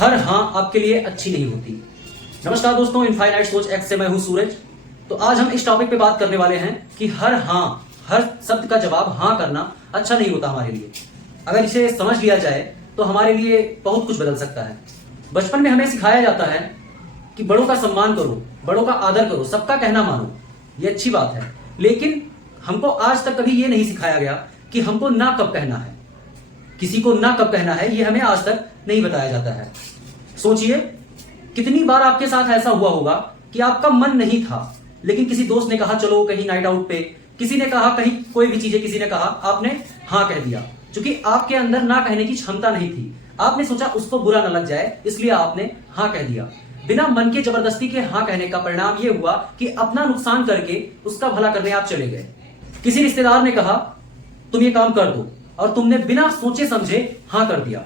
हर हाँ आपके लिए अच्छी नहीं होती। नमस्कार दोस्तों, इनफाइनाइट सोच एक्स से मैं हूं सूरज। तो आज हम इस टॉपिक पे बात करने वाले हैं कि हर हाँ, हर शब्द का जवाब हाँ करना अच्छा नहीं होता हमारे लिए। अगर इसे समझ लिया जाए तो हमारे लिए बहुत कुछ बदल सकता है। बचपन में हमें सिखाया जाता है कि बड़ों का सम्मान करो, बड़ों का आदर करो, सबका कहना मानो। ये अच्छी बात है, लेकिन हमको आज तक कभी ये नहीं सिखाया गया कि हमको ना कब कहना है, किसी को ना कब कहना है, ये हमें आज तक नहीं बताया जाता है। सोचिए, कितनी बार आपके साथ ऐसा हुआ होगा कि आपका मन नहीं था, लेकिन किसी दोस्त ने कहा चलो कहीं नाइट आउट पे, किसी ने कहा कहीं कोई भी चीजें, किसी ने कहा, आपने हाँ कह दिया। क्योंकि आपके अंदर ना कहने की क्षमता नहीं थी, आपने सोचा उसको बुरा न लग जाए, इसलिए आपने हाँ कह दिया। बिना मन के जबरदस्ती के हाँ कहने का परिणाम यह हुआ कि अपना नुकसान करके उसका भला करने आप चले गए। किसी रिश्तेदार ने कहा तुम ये काम कर दो, और तुमने बिना सोचे समझे हाँ कर दिया,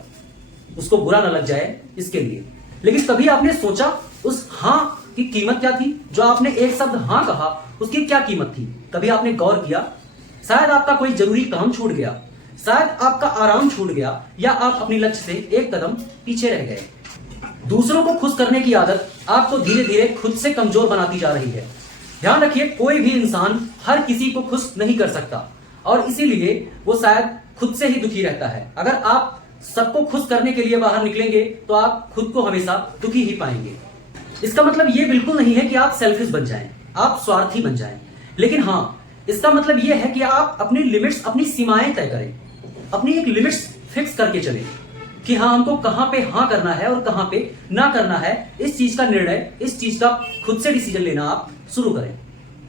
उसको बुरा न लग जाए इसके लिए। लेकिन कभी आपने सोचा उस हाँ की कीमत क्या थी? जो आपने एक शब्द हाँ कहा, उसकी क्या कीमत थी? कभी आपने गौर किया? शायद आपका कोई जरूरी काम छूट गया, शायद आपका आराम छूट गया, या आप अपनी लक्ष्य से एक कदम पीछे रह गए। दूसरों को खुश करने की आदत आपको धीरे धीरे खुद से कमजोर बनाती जा रही है। ध्यान रखिए, कोई भी इंसान हर किसी को खुश नहीं कर सकता, और इसीलिए वो शायद खुद से ही दुखी रहता है। अगर आप सबको खुश करने के लिए बाहर निकलेंगे तो आप खुद को हमेशा दुखी ही पाएंगे। इसका मतलब ये बिल्कुल नहीं है कि आप सेल्फिश बन जाएं, आप स्वार्थी बन जाएं, लेकिन हाँ, इसका मतलब ये है कि आप अपनी लिमिट्स, अपनी सीमाएं तय करें, अपनी एक लिमिट्स फिक्स करके चलें कि हाँ, हमको कहां पे हाँ करना है और कहां पे ना करना है। इस चीज का निर्णय, इस चीज का खुद से डिसीजन लेना आप शुरू करें।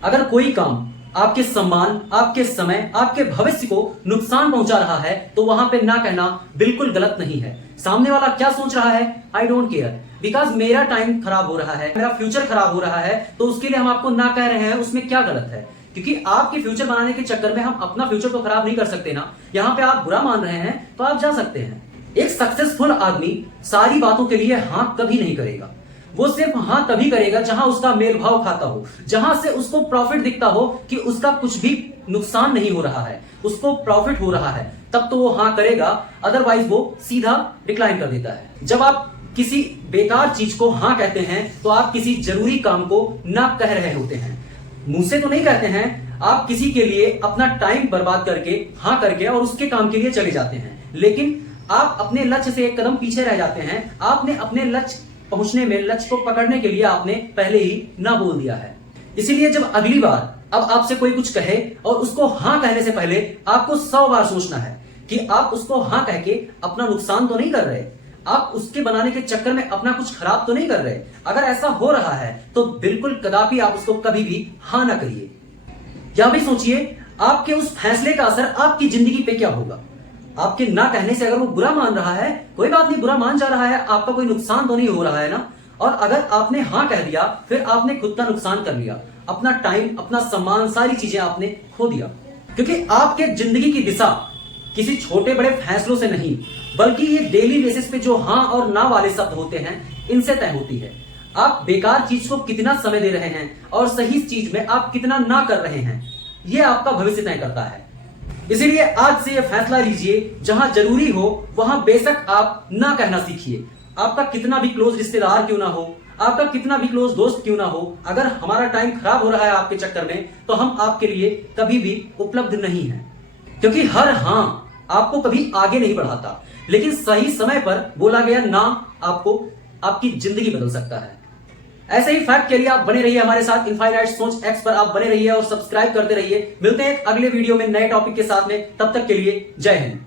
अगर कोई काम आपके सम्मान, आपके समय, आपके भविष्य को नुकसान पहुंचा रहा है, तो वहां पे ना कहना बिल्कुल गलत नहीं है। सामने वाला क्या सोच रहा है, आई डोंट केयर, बिकॉज मेरा टाइम खराब हो रहा है, मेरा फ्यूचर खराब हो रहा है, तो उसके लिए हम आपको ना कह रहे हैं, उसमें क्या गलत है? क्योंकि आपके फ्यूचर बनाने के चक्कर में हम अपना फ्यूचर तो खराब नहीं कर सकते ना। यहाँ पे आप बुरा मान रहे हैं तो आप जा सकते हैं। एक सक्सेसफुल आदमी सारी बातों के लिए हाँ कभी नहीं करेगा। वो सिर्फ हाँ तभी करेगा जहां उसका मेल भाव खाता हो, जहां से उसको प्रॉफिट दिखता हो कि उसका कुछ भी नुकसान नहीं हो रहा है, उसको प्रॉफिट हो रहा है, तब तो वो हाँ करेगा। अदरवाइज वो सीधा डिक्लाइन कर देता है। जब आप किसी बेकार चीज को हाँ कहते हैं तो आप किसी जरूरी काम को ना कह रहे होते हैं। मुंह से तो नहीं कहते हैं, आप किसी के लिए अपना टाइम बर्बाद करके हाँ करके और उसके काम के लिए चले जाते हैं, लेकिन आप अपने लक्ष्य से एक कदम पीछे रह जाते हैं। आपने अपने लक्ष्य पहुंचने में, लक्ष्य को पकड़ने के लिए आपने पहले ही ना बोल दिया है। इसीलिए जब अगली बार अब आपसे कोई कुछ कहे और उसको हाँ कहने से पहले आपको 100 बार सोचना है कि आप उसको हाँ कह के अपना नुकसान तो नहीं कर रहे, आप उसके बनाने के चक्कर में अपना कुछ खराब तो नहीं कर रहे। अगर ऐसा हो रहा है तो बिल्कुल कदापि आप उसको कभी भी हाँ ना करिए। या भी सोचिए, आपके उस फैसले का असर आपकी जिंदगी पे क्या होगा। आपके ना कहने से अगर वो बुरा मान रहा है, कोई बात नहीं, बुरा मान जा रहा है, आपका कोई नुकसान तो नहीं हो रहा है ना। और अगर आपने हाँ कह दिया, फिर आपने खुद का नुकसान कर लिया, अपना टाइम, अपना सम्मान, सारी चीजें आपने खो दिया। क्योंकि आपके जिंदगी की दिशा किसी छोटे बड़े फैसलों से नहीं, बल्कि ये डेली बेसिस पे जो हाँ और ना वाले शब्द होते हैं, इनसे तय होती है। आप बेकार चीज को कितना समय दे रहे हैं और सही चीज में आप कितना ना कर रहे हैं, ये आपका भविष्य तय करता है। इसीलिए आज से ये फैसला लीजिए, जहां जरूरी हो वहां बेशक आप ना कहना सीखिए। आपका कितना भी क्लोज रिश्तेदार क्यों ना हो, आपका कितना भी क्लोज दोस्त क्यों ना हो, अगर हमारा टाइम खराब हो रहा है आपके चक्कर में, तो हम आपके लिए कभी भी उपलब्ध नहीं है। क्योंकि हर हाँ आपको कभी आगे नहीं बढ़ाता, लेकिन सही समय पर बोला गया ना आपको आपकी जिंदगी बदल सकता है। ऐसे ही फैक्ट के लिए आप बने रहिए हमारे साथ, इनफाइनाइट सोच एक्स पर आप बने रहिए और सब्सक्राइब करते रहिए। मिलते हैं अगले वीडियो में नए टॉपिक के साथ में, तब तक के लिए जय हिंद।